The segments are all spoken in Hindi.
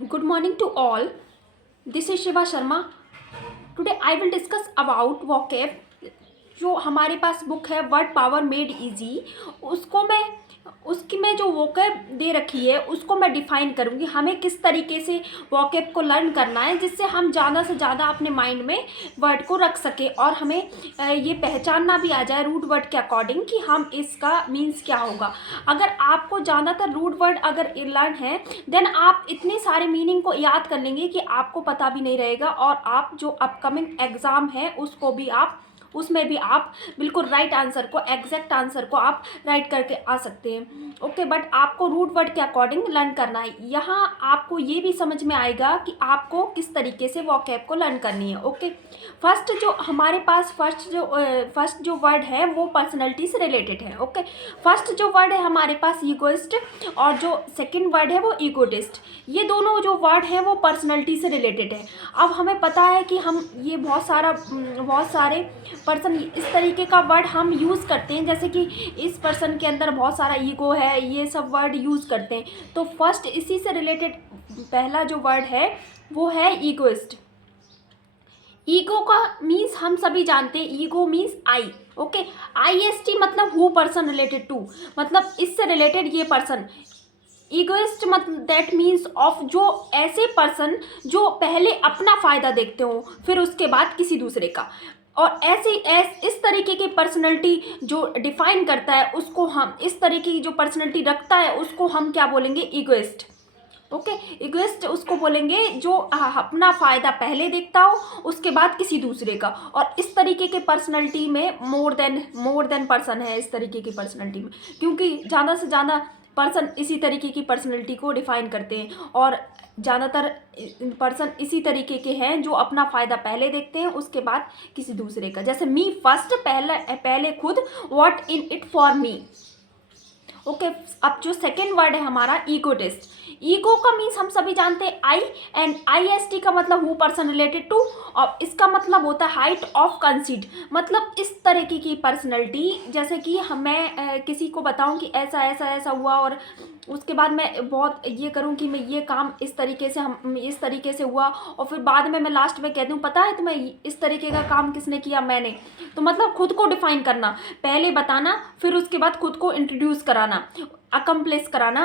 Good morning to all. This is Shiva Sharma. Today I will discuss about vocab. जो हमारे पास बुक है वर्ड पावर मेड इजी, उसकी मैं जो वोकैब दे रखी है उसको मैं डिफाइन करूँगी। हमें किस तरीके से वोकैब को लर्न करना है जिससे हम ज़्यादा से ज़्यादा अपने माइंड में वर्ड को रख सके और हमें ये पहचानना भी आ जाए रूट वर्ड के अकॉर्डिंग कि हम इसका मीन्स क्या होगा। अगर आपको ज़्यादातर रूट वर्ड अगर लर्न है देन आप इतने सारे मीनिंग को याद कर लेंगे कि आपको पता भी नहीं रहेगा और आप जो अपकमिंग एग्ज़ाम है उसमें भी आप बिल्कुल राइट आंसर को एग्जैक्ट आंसर को आप राइट करके आ सकते हैं। ओके, बट आपको रूट वर्ड के अकॉर्डिंग लर्न करना है। यहाँ आपको ये भी समझ में आएगा कि आपको किस तरीके से वोकैब को लर्न करनी है। ओके, फर्स्ट जो हमारे पास फर्स्ट जो वर्ड है वो पर्सनैलिटी से रिलेटेड है। ओके, फर्स्ट जो वर्ड है हमारे पास ईगोइस्ट और जो सेकेंड वर्ड है वो ईगोटिस्ट। ये दोनों जो वर्ड हैं वो पर्सनैलिटी से रिलेटेड है। अब हमें पता है कि हम ये बहुत सारे पर्सन इस तरीके का वर्ड हम यूज़ करते हैं, जैसे कि इस पर्सन के अंदर बहुत सारा ईगो है, ये सब वर्ड यूज़ करते हैं। तो फर्स्ट इसी से रिलेटेड पहला जो वर्ड है वो है ईगोइस्ट। ईगो का मीन्स हम सभी जानते हैं, ईगो मीन्स आई। ओके, IST मतलब हु पर्सन रिलेटेड टू, मतलब इससे रिलेटेड ये पर्सन। ईगोइस्ट मतलब दैट मीन्स ऑफ जो ऐसे पर्सन जो पहले अपना फ़ायदा देखते हो फिर उसके बाद किसी दूसरे का, और इस तरीके की पर्सनैलिटी जो डिफाइन करता है उसको हम, इस तरीके की जो पर्सनैलिटी रखता है उसको हम क्या बोलेंगे, ईगोइस्ट। ओके, इगोइस्ट उसको बोलेंगे जो अपना फ़ायदा पहले देखता हो उसके बाद किसी दूसरे का, और इस तरीके के पर्सनैलिटी में मोर देन पर्सन है इस तरीके की पर्सनैलिटी में, क्योंकि ज़्यादा से ज़्यादा पर्सन इसी तरीके की पर्सनैलिटी को डिफाइन करते हैं और ज़्यादातर पर्सन इसी तरीके के हैं जो अपना फ़ायदा पहले देखते हैं उसके बाद किसी दूसरे का। जैसे मी फर्स्ट, पहले खुद, what in it for me. Okay, अब जो सेकेंड वर्ड है हमारा ईगोटिस्ट। ईगो का मीन्स हम सभी जानते हैं आई, एंड IST का मतलब हु पर्सन रिलेटेड टू, और इसका मतलब होता है हाइट ऑफ कंसीट, मतलब इस तरीके की पर्सनैलिटी। जैसे कि मैं किसी को बताऊं कि ऐसा ऐसा ऐसा हुआ और उसके बाद मैं बहुत ये करूं कि मैं ये काम इस तरीके से हुआ, और फिर बाद में मैं लास्ट में कह दूं पता है तुम्हें इस तरीके का काम किसने किया, मैंने। तो मतलब खुद को डिफाइन करना, पहले बताना फिर उसके बाद खुद को इंट्रोड्यूस कराना, अकम्प्लिश कराना,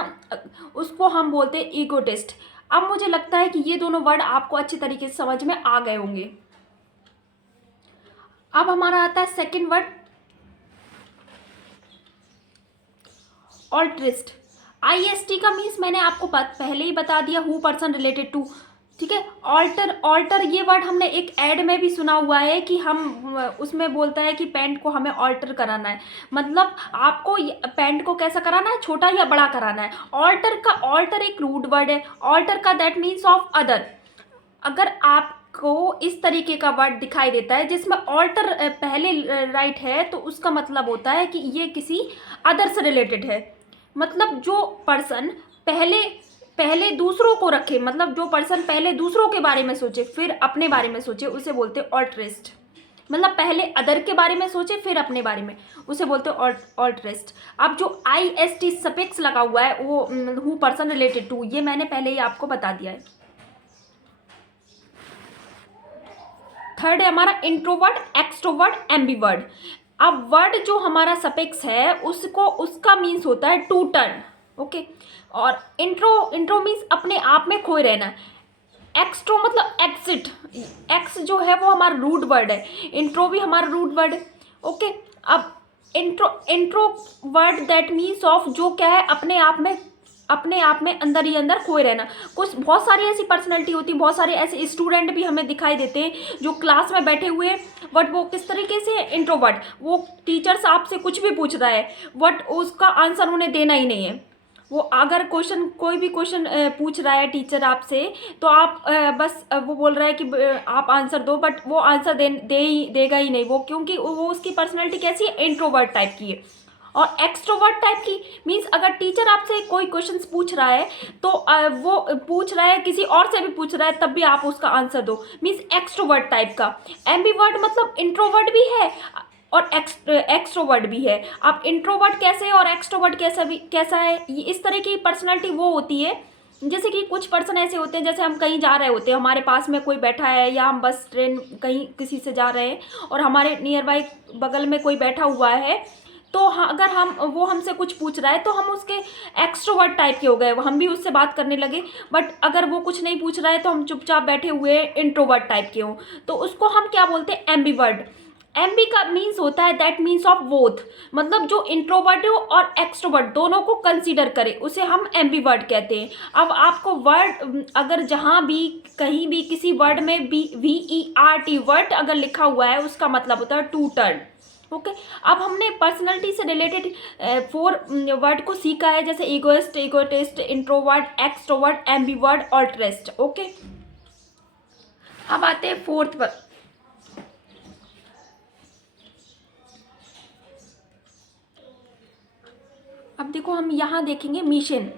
उसको हम बोलते हैं ईगोटिस्ट। अब मुझे लगता है कि ये दोनों वर्ड आपको अच्छी तरीके से समझ में आ गए होंगे। अब हमारा आता है सेकंड वर्ड ऑल्ट्रिस्ट। IST का मीन्स मैंने आपको पहले ही बता दिया, हु पर्सन रिलेटेड टू। ठीक है, ऑल्टर ये वर्ड हमने एक ऐड में भी सुना हुआ है कि हम उसमें बोलता है कि पैंट को हमें ऑल्टर कराना है, मतलब आपको पैंट को कैसा कराना है, छोटा या बड़ा कराना है। ऑल्टर एक रूट वर्ड है। ऑल्टर का दैट मीन्स ऑफ अदर। अगर आपको इस तरीके का वर्ड दिखाई देता है जिसमें ऑल्टर पहले राइट है तो उसका मतलब होता है कि ये किसी अदर से रिलेटेड है, मतलब जो पर्सन पहले दूसरों को रखे, मतलब जो पर्सन पहले दूसरों के बारे में सोचे फिर अपने बारे में सोचे, उसे बोलते हैं ऑल्ट्रिस्ट। मतलब पहले अदर के बारे में सोचे फिर अपने बारे में, उसे बोलते हैं ऑल्ट्रिस्ट। अब जो IST सफिक्स लगा हुआ है वो हु पर्सन रिलेटेड टू, ये मैंने पहले ही आपको बता दिया है। थर्ड है हमारा इंट्रोवर्ट, एक्सट्रोवर्ट, एम्बीवर्ट। अब वर्ड जो हमारा सफिक्स है उसका मीन्स होता है टू टर्न। ओके, और इंट्रो मीन्स अपने आप में खोए रहना। एक्सट्रो मतलब एग्जिट, एक्स जो है वो हमारा रूट वर्ड है, इंट्रो भी हमारा रूट वर्ड है। ओके, अब intro word that means of जो क्या है अपने आप में अंदर ही अंदर खोए रहना। बहुत सारी ऐसी पर्सनैलिटी होती है, बहुत सारे ऐसे स्टूडेंट भी हमें दिखाई देते हैं जो क्लास में बैठे हुए हैं बट वो किस तरीके से इंट्रोवर्ट, वो टीचर्स आपसे कुछ भी पूछ रहा है बट उसका आंसर उन्हें देना ही नहीं है। वो अगर कोई भी क्वेश्चन पूछ रहा है टीचर आपसे तो आप बस वो बोल रहा है कि आप आंसर दो, बट वो आंसर देगा ही नहीं वो, क्योंकि वो उसकी पर्सनैलिटी कैसी है, इंट्रोवर्ट टाइप की है। और एक्सट्रोवर्ट टाइप की मीन्स अगर टीचर आपसे कोई क्वेश्चन पूछ रहा है तो वो पूछ रहा है किसी और से भी पूछ रहा है तब भी आप उसका आंसर दो, मीन्स एक्सट्रोवर्ट टाइप का। एम्बीवर्ट मतलब इंट्रोवर्ट भी है और एक्सट्रोवर्ट भी है। अब इंट्रोवर्ट कैसे और एक्सट्रोवर्ट कैसा है, ये इस तरह की पर्सनालिटी वो होती है जैसे कि कुछ पर्सन ऐसे होते हैं, जैसे हम कहीं जा रहे होते हैं, हमारे पास में कोई बैठा है, या हम बस ट्रेन कहीं किसी से जा रहे हैं और हमारे नियर बाई बगल में कोई बैठा हुआ है, तो अगर हम वो हमसे कुछ पूछ रहा है तो हम उसके एक्सट्रोवर्ट टाइप के हो गए, हम भी उससे बात करने लगे। बट अगर वो कुछ नहीं पूछ रहा है तो हम चुपचाप बैठे हुए इंट्रोवर्ट टाइप के हों, तो उसको हम क्या बोलते हैं, एम्बीवर्ट। एमबी का मीन्स होता है दैट मीन्स ऑफ बोथ, मतलब जो इंट्रोवर्ट और एक्सट्रोवर्ट दोनों को कंसीडर करे उसे हम एम्बीवर्ट कहते हैं। अब आपको वर्ड अगर जहाँ भी कहीं भी किसी वर्ड में VERT वर्ड अगर लिखा हुआ है, उसका मतलब होता है टू टर्न। ओके, अब हमने पर्सनैलिटी से रिलेटेड 4 वर्ड को सीखा है, जैसे egoist, egotist, introvert, extrovert, ambivert, altruist. Okay, अब आते हैं 4th पर। अब देखो हम यहाँ देखेंगे मीशन,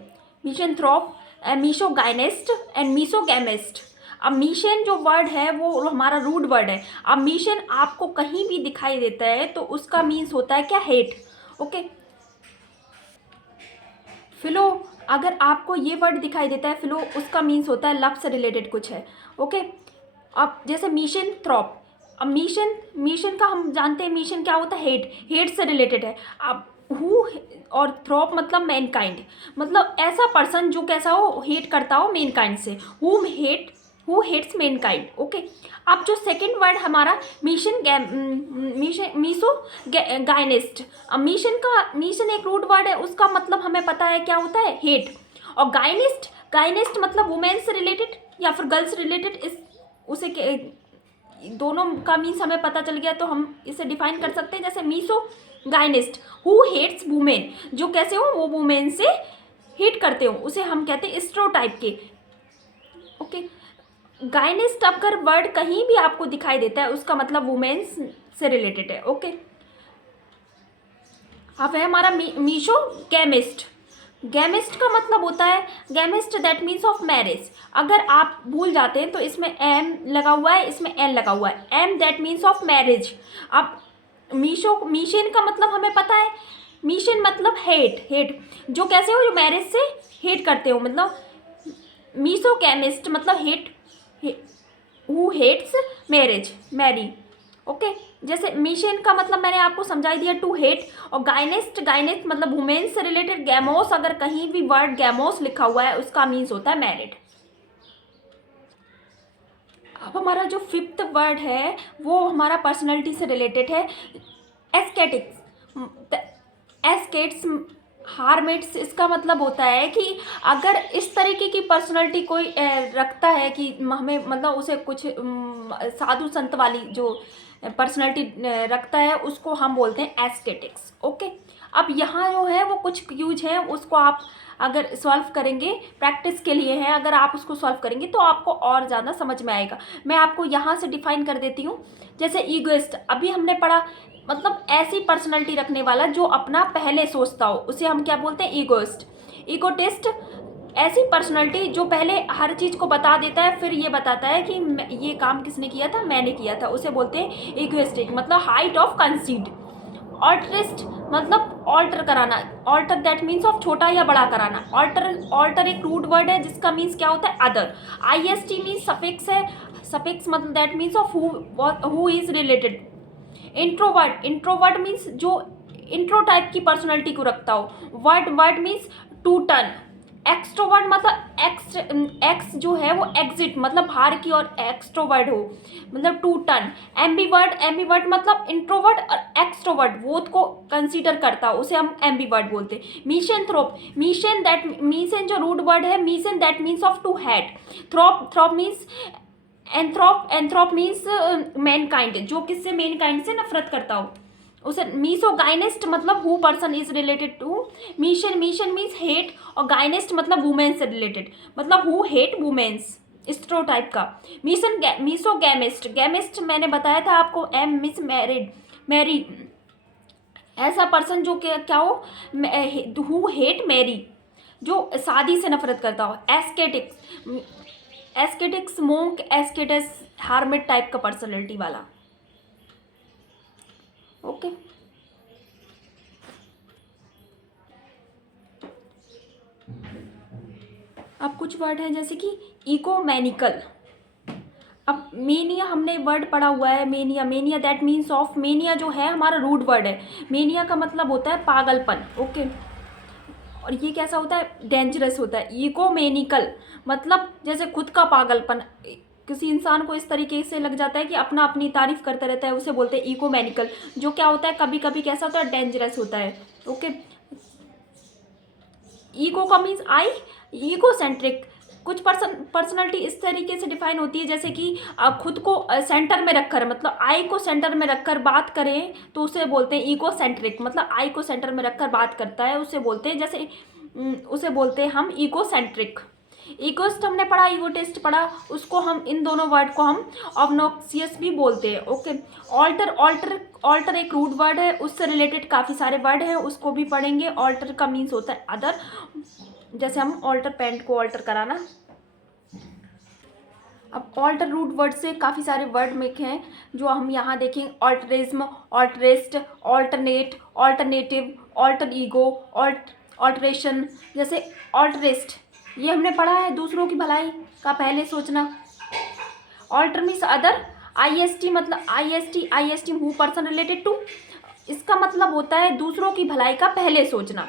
मिशेंथ्रोप, मीशोगाइनिस्ट एंड मीशोगैमिस्ट। अब मीशन जो वर्ड है वो हमारा रूट वर्ड है। अब मीशन आपको कहीं भी दिखाई देता है तो उसका मीन्स होता है क्या, हेट। ओके, फिलो, अगर आपको ये वर्ड दिखाई देता है फिलो, उसका मीन्स होता है लव से रिलेटेड कुछ है। ओके, अब जैसे मिशेंथ्रोप, अब मिशन का हम जानते हैं मिशन क्या होता है, हेट, हेट से रिलेटेड है। अब हु और थ्रोप मतलब मैनकाइंड, मतलब ऐसा पर्सन जो कैसा हो, हेट करता हो मैनकाइंड से, हु हेट्स मैनकाइंड। ओके, अब जो सेकंड वर्ड हमारा मीसो गाइनिस्ट। अब मिशन एक रूट वर्ड है, उसका मतलब हमें पता है क्या होता है, हेट। और गाइनिस्ट मतलब वुमेन से रिलेटेड या फिर गर्ल्स से रिलेटेड, इस उसे दोनों का मीन्स हमें पता चल गया, तो हम इसे डिफाइन कर सकते हैं जैसे मीसो गाइनिस्ट, हु हेट्स वुमेन, जो कैसे हो, वो वुमेन से हेट करते हो, उसे हम कहते हैं स्टेरियोटाइप के। ओके, गाइनिस्ट अगर वर्ड कहीं भी आपको दिखाई देता है उसका मतलब वुमेन्स से रिलेटेड है। ओके, अब है हमारा मीशो गैमिस्ट। गैमिस्ट का मतलब होता है, गैमिस्ट दैट मीन्स ऑफ मैरिज। अगर आप भूल जाते हैं तो इसमें एम लगा हुआ है, इसमें एन लगा हुआ है, M that means of marriage. अब मीशन का मतलब हमें पता है, मिशन मतलब हेट, जो कैसे हो, जो मैरिज से हेट करते हो, मतलब मीसो केमिस्ट मतलब hate, who hates marriage, marry. Okay, जैसे मिशन का मतलब मैंने आपको समझा दिया, टू हेट। और गाइनिस्ट मतलब वुमेन से रिलेटेड। गैमोस, अगर कहीं भी वर्ड गैमोस लिखा हुआ है उसका मीन्स होता है मैरिड। अब हमारा जो 5th वर्ड है वो हमारा पर्सनैलिटी से रिलेटेड है, एस्केटिक्स। एस्केट्स, हार्मेट्स, इसका मतलब होता है कि अगर इस तरीके की पर्सनैलिटी कोई रखता है कि हमें मतलब उसे कुछ साधु संत वाली जो पर्सनैलिटी रखता है उसको हम बोलते हैं एस्केटिक्स। ओके, अब यहाँ जो है वो कुछ यूज है, उसको आप अगर सॉल्व करेंगे, प्रैक्टिस के लिए है, अगर आप उसको सॉल्व करेंगे तो आपको और ज़्यादा समझ में आएगा। मैं आपको यहाँ से डिफाइन कर देती हूँ। जैसे ईगोइस्ट अभी हमने पढ़ा, मतलब ऐसी पर्सनैलिटी रखने वाला जो अपना पहले सोचता हो, उसे हम क्या बोलते हैं, ईगोइस्ट। ईगोटिस्ट, ऐसी पर्सनैलिटी जो पहले हर चीज़ को बता देता है, फिर ये बताता है कि ये काम किसने किया था, मैंने किया था, उसे बोलते हैं ईगोइस्टिक, मतलब हाइट ऑफ कंसीड। ऑल्ट्रिस्ट मतलब ऑल्टर कराना, ऑल्टर दैट मीन्स ऑफ छोटा या बड़ा कराना। ऑल्टर एक रूट वर्ड है जिसका मीन्स क्या होता है, अदर। IST मीन्स सफिक्स है, सफिक्स मतलब that means of who is related. Introvert means जो इंट्रो टाइप की पर्सनैलिटी को रखता हो। Word means to turn. Extrovert मतलब एक्स जो है वो एग्जिट मतलब बाहर की, और एक्सट्रोवर्ट हो मतलब टू टर्न। एम्बीवर्ट मतलब इंट्रोवर्ट और एक्सट्रोवर्ट बोथ को कंसीडर करता हो, उसे हम एम्बीवर्ट बोलते हैं। मिशन जो रूट वर्ड है, mission that means of to hate. Throp means anthrop means mankind, जो किससे, मैनकाइंड से नफरत करता हो, उसे। मीसोगाइनिस्ट मतलब who person is related to. Mission means hate, और गाइनिस्ट मतलब वुमेन से रिलेटेड, मतलब हु हेट वुमेन्स, स्टेरियोटाइप का। गैमिस्ट मैंने बताया था आपको, एम मिस मैरी, ऐसा पर्सन जो क्या हो, हु हेट मैरी, जो शादी से नफरत करता हो। एस्केटिक्स मोंक, एस्केटस हार्मिट टाइप का पर्सनैलिटी वाला। ओके, अब कुछ वर्ड हैं जैसे कि इकोमेनिकल। अब मेनिया हमने वर्ड पढ़ा हुआ है, mania, mania that means of, mania जो है हमारा रूट वर्ड है। मेनिया का मतलब होता है पागलपन, ओके। और ये कैसा होता है, डेंजरस होता है। इकोमेनिकल मतलब जैसे खुद का पागलपन, किसी इंसान को इस तरीके से लग जाता है कि अपना अपनी तारीफ करता रहता है, उसे बोलते हैं इकोमेनिकल। जो क्या होता है, कभी कभी कैसा होता है, डेंजरस होता है, ओके। ईगो का मीन्स आई, ईगो सेंट्रिक। कुछ पर्सनालिटी इस तरीके से डिफाइन होती है जैसे कि खुद को सेंटर में रखकर, मतलब आई को सेंटर में रखकर बात करें तो उसे बोलते हैं ईगो सेंट्रिक। मतलब आई को सेंटर में रखकर बात करता है उसे बोलते हैं, जैसे उसे बोलते हैं हम ईगो सेंट्रिक। ईगोस्ट हमने पढ़ा, ईगोटिस्ट पढ़ा, उसको हम, इन दोनों वर्ड को हम ऑब्नोक्सियस भी बोलते हैं, ओके। ऑल्टर, ऑल्टर, ऑल्टर एक रूट वर्ड है, उससे रिलेटेड काफ़ी सारे वर्ड हैं, उसको भी पढ़ेंगे। ऑल्टर का मीन्स होता है अदर, जैसे हम ऑल्टर पैंट को ऑल्टर कराना। अब ऑल्टर रूट वर्ड से काफ़ी सारे वर्ड मेक हैं जो हम यहाँ देखेंगे। Altruism, altruist, alternate, alternative, alter ego, alteration. जैसे ऑल्टरिस्ट, ये हमने पढ़ा है, दूसरों की भलाई का पहले सोचना। ऑल्टर मीन्स अदर, IST मतलब IST who person related to, इसका मतलब होता है दूसरों की भलाई का पहले सोचना।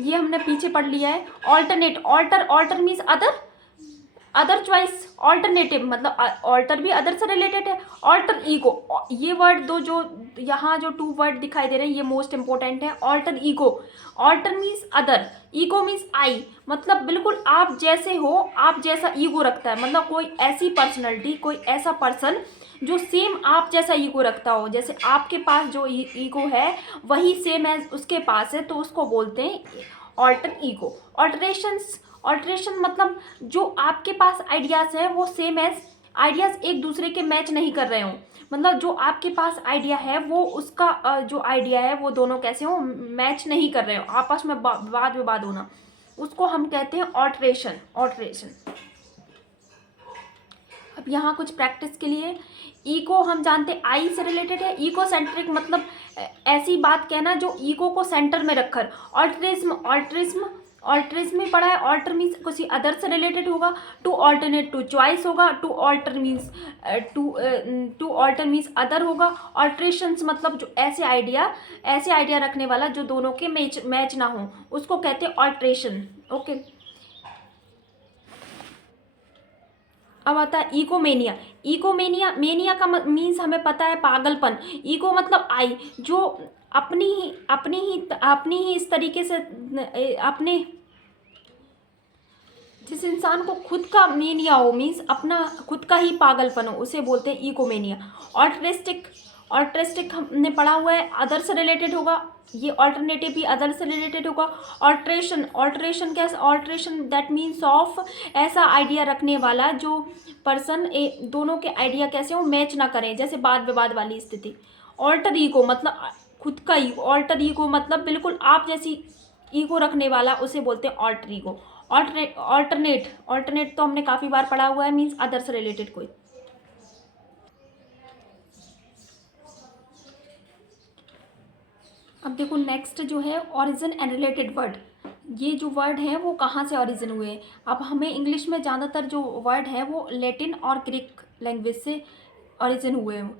ये हमने पीछे पढ़ लिया है। Alternate, alter, alter means other, other choice. Alternative मतलब ऑल्टर भी अदर से रिलेटेड है। ऑल्टर ईगो, ये वर्ड दो जो यहाँ जो 2 वर्ड दिखाई दे रहे हैं ये मोस्ट इंपॉर्टेंट है। Alter ego, alter means other, ego means I, मतलब बिल्कुल आप जैसे हो, आप जैसा ईगो रखता है। मतलब कोई ऐसी पर्सनैलिटी, कोई ऐसा पर्सन जो सेम आप जैसा ईगो रखता हो, जैसे आपके पास जो ईगो है वही सेम एज उसके पास है, तो उसको बोलते हैं ऑल्टर ईगो। ऑल्टरेशंस, ऑल्टरेशन मतलब जो आपके पास आइडियाज़ है वो सेम एज, आइडियाज़ एक दूसरे के मैच नहीं कर रहे हो, मतलब जो आपके पास आइडिया है वो उसका जो आइडिया है वो दोनों कैसे हो, मैच नहीं कर रहे हो, आपस में वाद विवाद होना, उसको हम कहते हैं ऑल्टरेशन, ऑल्टरेशन। अब यहाँ कुछ प्रैक्टिस के लिए, ईगो हम जानते हैं आई से रिलेटेड है। ईगो सेंट्रिक मतलब ऐसी बात कहना जो ईगो को सेंटर में रखकर। ऑल्टरिज्म, ऑल्टरिज्म, ऑल्टरिज्म में पढ़ा है। ऑल्टर मीन्स किसी अदर से रिलेटेड होगा। टू ऑल्टरनेट, टू चॉइस होगा। To alter means to alter means other होगा। ऑल्ट्रेशंस मतलब जो ऐसे आइडिया रखने वाला जो दोनों के मैच ना हो, उसको कहते हैं ऑल्ट्रेशन, ओके। अब आता है ईगोमेनिया। ईगोमेनिया, मेनिया का मीन्स हमें पता है पागलपन। ईगो मतलब आई, जो अपनी ही इस तरीके से अपने, जिस इंसान को खुद का मेनिया हो, मीन्स अपना खुद का ही पागलपन हो, उसे बोलते हैं ईगोमेनिया। ऑल्ट्रिस्टिक, ऑल्ट्रिस्टिक हमने पढ़ा हुआ है, अदर से रिलेटेड होगा। ये ऑल्टरनेटिव भी अदर से रिलेटेड होगा। ऑल्ट्रेशन, ऑल्ट्रेशन कैसे, ऑल्ट्रेशन दैट मीन्स ऑफ, ऐसा आइडिया रखने वाला जो पर्सन दोनों के आइडिया कैसे हो, मैच ना करें, जैसे वाद विवाद वाली स्थिति। ऑल्टर ईगो मतलब खुद का ईगो। ऑल्टर ईगो मतलब बिल्कुल आप जैसी ईगो रखने वाला, उसे बोलते हैं ऑल्टर ईगो। ऑल्टरनेट, ऑल्टरनेट तो हमने काफ़ी बार पढ़ा हुआ है, मीन्स अदर से रिलेटेड कोई। अब देखो नेक्स्ट जो है ओरिजिन एंड रिलेटेड वर्ड। ये जो वर्ड हैं वो कहाँ से ओरिजिन हुए हैं। अब हमें इंग्लिश में ज़्यादातर जो वर्ड है वो लैटिन और ग्रीक लैंग्वेज से ओरिजिन हुए हैं।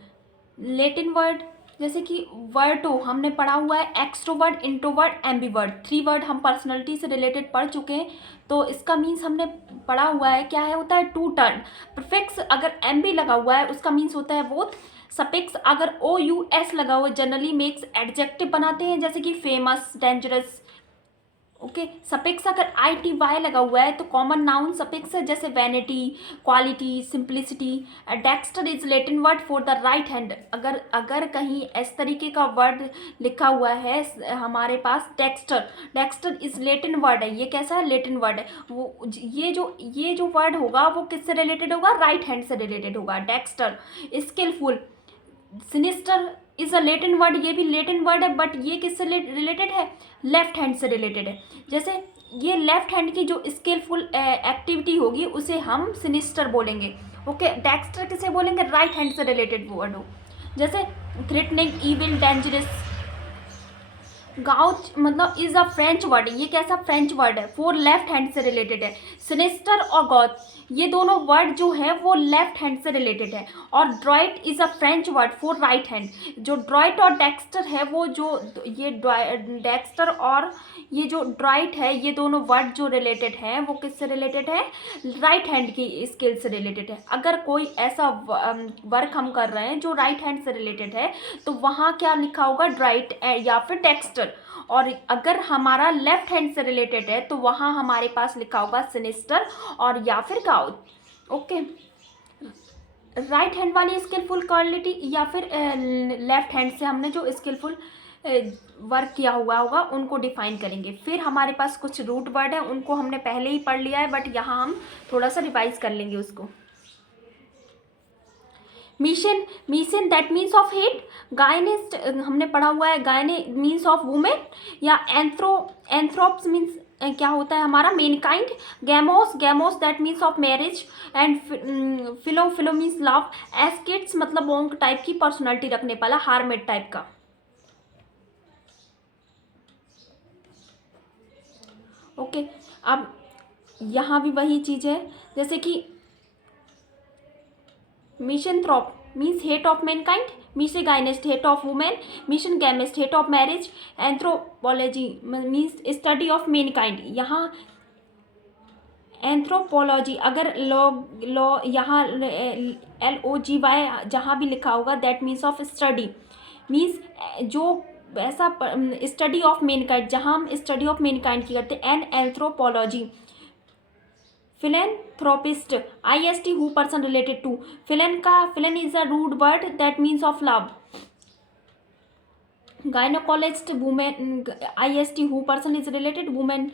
लैटिन वर्ड जैसे कि वर्टो हमने पढ़ा हुआ है, एक्सट्रोवर्ट, इंट्रोवर्ट, एम्बीवर्ट, 3 वर्ड हम पर्सनैलिटी से रिलेटेड पढ़ चुके हैं। तो इसका मीन्स हमने पढ़ा हुआ है, क्या है, होता है टू टर्न। प्रीफिक्स अगर एम्बी लगा हुआ है उसका मीन्स होता है बोथ। सफिक्स अगर OUS लगा हुआ है जनरली मेक्स एडजेक्टिव बनाते हैं, जैसे कि फेमस, डेंजरस, ओके। सफिक्स अगर ITY लगा हुआ है तो कॉमन नाउन सफिक्स है, जैसे vanity, quality, simplicity. Dexter is Latin word for the right hand. अगर कहीं इस तरीके का वर्ड लिखा हुआ है हमारे पास, dexter, dexter is Latin word है। ये कैसा है, लैटिन वर्ड है। वो ये जो वर्ड होगा वो किससे रिलेटेड होगा, राइट हैंड से रिलेटेड होगा। Dexter, skilful. Sinister is a Latin word, ये भी लैटिन वर्ड है, बट ये किससे रिलेटेड है, लेफ्ट हैंड से रिलेटेड है। जैसे ये लेफ्ट हैंड की जो स्किलफुल एक्टिविटी होगी उसे हम सिनिस्टर बोलेंगे, ओके। डेक्स्टर किसे बोलेंगे, राइट हैंड से रिलेटेड वर्ड हो, जैसे थ्रेटनिंग, इविल, डेंजरस। गाउच मतलब इज अ फ्रेंच वर्ड, ये कैसा फ्रेंच वर्ड है, फोर लेफ्ट हैंड से रिलेटेड है। सिनिस्टर और गॉच ये दोनों वर्ड जो है वो लेफ्ट हैंड से रिलेटेड है। और Druitt is a French word for right hand. जो ड्रॉइट और डेक्स्टर है वो जो ये डेक्स्टर और ये जो ड्रॉइट है ये दोनों वर्ड जो रिलेटेड है वो किससे रिलेटेड है, राइट हैंड की स्किल से रिलेटेड है। अगर कोई ऐसा वर्क हम कर रहे हैं जो राइट हैंड से रिलेटेड है तो वहाँ क्या लिखा होगा, ड्रॉइट या फिर डेक्स्टर। और अगर हमारा लेफ्ट हैंड से रिलेटेड है तो वहाँ हमारे पास लिखा होगा सिनिस्टर और या फिर गाउच। ओके, राइट हैंड वाली स्किलफुल क्वालिटी या फिर लेफ्ट हैंड से हमने जो स्किलफुल वर्क किया हुआ होगा उनको डिफाइन करेंगे। फिर हमारे पास कुछ रूट वर्ड है, उनको हमने पहले ही पढ़ लिया है बट यहाँ हम थोड़ा सा रिवाइज कर लेंगे उसको। Mission, mission that means of hate. गायनिस्ट हमने पढ़ा हुआ है, गायने मीन्स ऑफ वुमेन। या एंथ्रोप्स मीन्स क्या होता है हमारा, mankind. Gamos, gamos that means of marriage. And philo, philo means love. Ascetics मतलब मोंक टाइप की पर्सनालिटी रखने वाला, हार्मेट टाइप का। ओके, अब यहाँ भी वही चीज़ है, जैसे कि misanthrope means hate of mankind. Misogynist hate of women. Misogamist hate of marriage. Anthropology means study of mankind. यहाँ एंथ्रोपोलॉजी अगर लो यहाँ LOGY जहाँ भी लिखा होगा that means of study, means जो ऐसा स्टडी ऑफ मैनकाइंड जहाँ हम स्टडी ऑफ मैनकाइंड की करते हैं। An anthropology. philanthropist IST who person related to। Philan is a rude word that means of love। gynecologist woman IST who person is related woman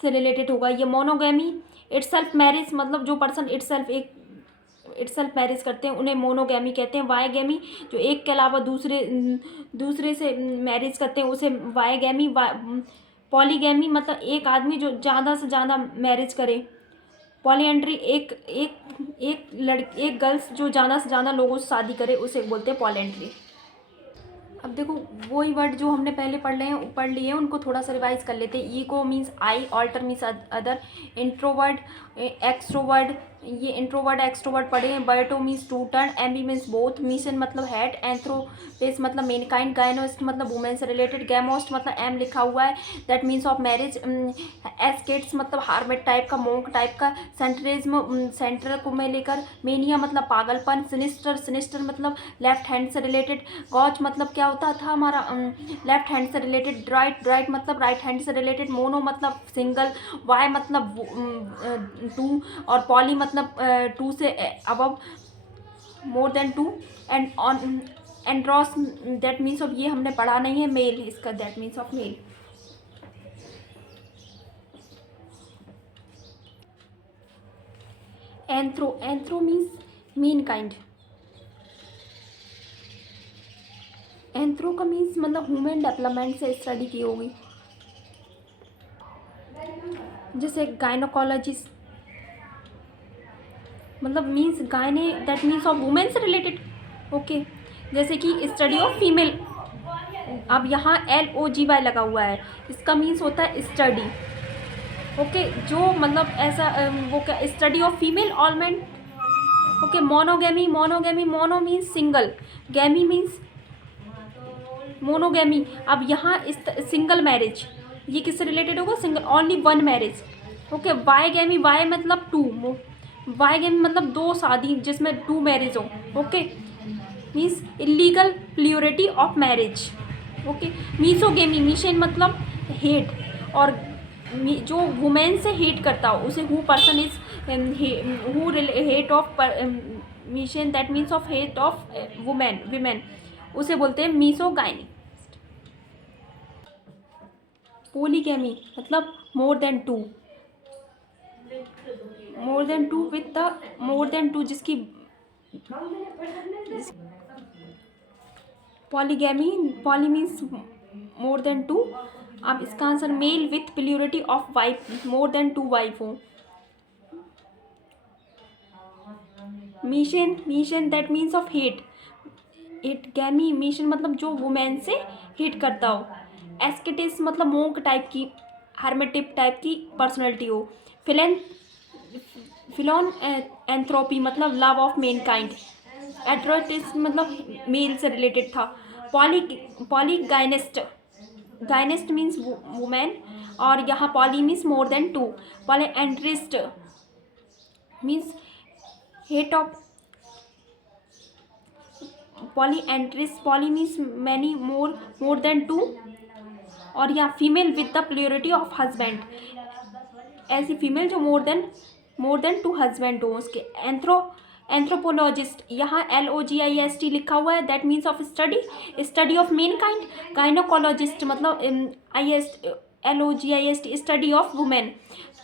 से रिलेटेड होगा। ये मोनोगैमी इटसेल्फ मैरिज मतलब जो पर्सन इटसेल्फ मैरिज करते हैं उन्हें मोनोगैमी कहते हैं। वाइगैमी जो एक के अलावा दूसरे से मैरिज करते हैं उसे वाइगैमी। पॉलीगैमी मतलब एक आदमी जो ज़्यादा से ज़्यादा मैरिज करे। पॉलीएंड्री एक गर्ल्स जो ज़्यादा से ज़्यादा लोगों से शादी करे उसे बोलते हैं पॉलीएंड्री। अब देखो वही वर्ड जो हमने पहले पढ़ लिए हैं उनको थोड़ा सा रिवाइज कर लेते हैं। Ego means I, alter means other. Introvert, extrovert, ये इंट्रोवर्ड एक्सट्रोवर्ड पढ़े हैं। Verto means to turn. Ambi means both. Mission मतलब हेड। एंथ्रोपेस मतलब मेनकाइंड। गायनोस्ट मतलब वुमेन से रिलेटेड। गैमोस्ट मतलब एम लिखा हुआ है that means of marriage. Ascetics मतलब हार्मेट टाइप का, मोंक टाइप का। सेंट्रिज्म सेंटर को में लेकर। मेनिया मतलब पागलपन। सिनिस्टर मतलब लेफ्ट हैंड से रिलेटेड। गॉच मतलब क्या होता था हमारा, लेफ्ट हैंड से रिलेटेड। ड्राइट मतलब राइट हैंड से रिलेटेड। मोनो मतलब सिंगल। वाई मतलब टू। और पॉली मतलब टू से above, more than two. And on andros that means of, ये हमने पढ़ा नहीं है, मेल इसका that means of male. Anthro means mean kind. Anthro का मीन्स मतलब ह्यूमन डेवलपमेंट से स्टडी की होगी। जैसे गायनोकोलॉजिस्ट मतलब मीन्स गायने दैट मीन्स ऑफ वुमेन से रिलेटेड। ओके, जैसे कि स्टडी ऑफ फीमेल। अब यहाँ LOGY लगा हुआ है, इसका मीन्स होता है स्टडी। ओके, जो मतलब ऐसा वो क्या, study of female ailment. Okay, monogamy mono means single. Gamy means monogamy. अब यहाँ सिंगल मैरिज, ये किससे रिलेटेड होगा, single only one marriage. Okay, bigamy, bi मतलब टू। वाइगैमी मतलब दो शादी जिसमें टू मैरिज हो। Okay, means illegal plurality of marriage. Okay, misogamy, mission मतलब हेट। और जो वुमेन से हेट करता हो उसे who person is who hate of mission that means of hate of women उसे बोलते हैं मीसोगाइनी। पोलीगैमी मतलब more than two with the more than two जिसकी। Polygamy, poly means more than two. अब इसका answer male with plurality of wife, more than two wife हो। Mission that means of hate. Gamy mission मतलब जो वुमेन से हेट करता हो। एस्केटिस मतलब मोंक टाइप की, हर्मेटिप टाइप की पर्सनैलिटी हो। फिलोन एंथ्रोपी मतलब लव ऑफ मेन काइंड। एट्रोटिस मतलब मेल से रिलेटेड था। पॉलीगाइनिस्ट, गाइनिस्ट मीन्स वुमेन, और यहाँ poly means more than two. Polyandrist means hate of, polyandrist, poly means many, more than two, और यहाँ female with the plurality of husband, ऐसी फीमेल जो मोर देन टू हस्बैंड हो उसके। एंथ्रोपोलॉजिस्ट, यहाँ LOGIST लिखा हुआ है, that means of study of mankind. Gynaecologist मतलब LOGIST study of women.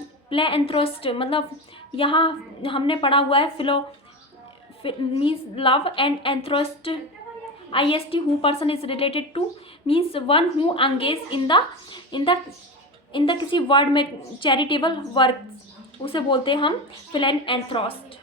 Philanthropist मतलब यहाँ हमने पढ़ा हुआ है means love, and anthropist IST who person is related to means one who engage in the किसी वर्ड में चैरिटेबल वर्क, उसे बोलते हैं हम फिलेनएंथ्रोस्ट।